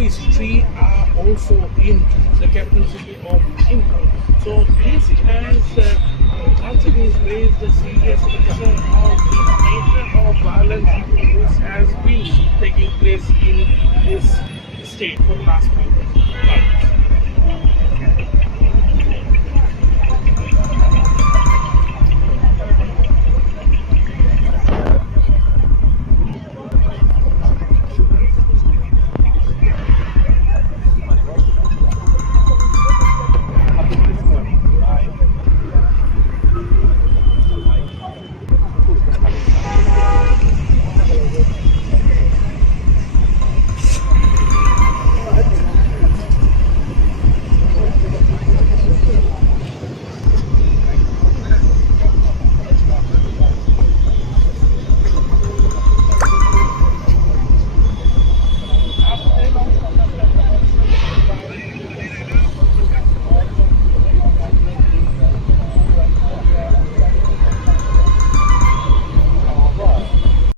history are also in the capital city of Imphal. So this has once again raised a serious concern of the nature of violence which has been taking place in this state for the last few years.